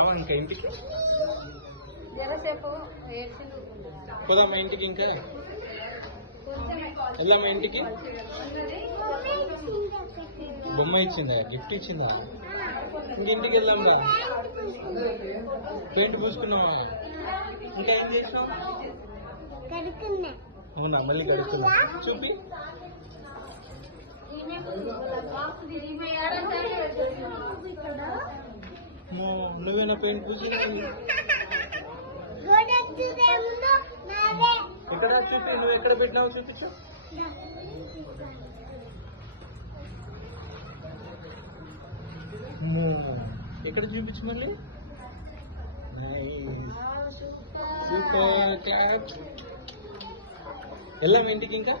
రావా ఇంకా ఇంటికి? జరసేపు పోదామా ఇంటికి? ఇంకా వెళ్దామా ఇంటికి? బొమ్మ ఇచ్చిందా? గిఫ్ట్ ఇచ్చిందా? ఇంటికి వెళ్దాంరా. పెయింట్ పూసుకున్నావా? ఇంకా ఏం చేసినావు? అవునా? మళ్ళీ కడుక్కున్నా. చూపి. నువ్వేనా పెయింట్ పూసినావు? ఎక్కడ చూపి. నువ్వు ఎక్కడ పెట్టినావు చూపించు. ఎక్కడ చూపించు మళ్ళీ. సూపర్. వెళ్దాం ఇంటికి ఇంకా.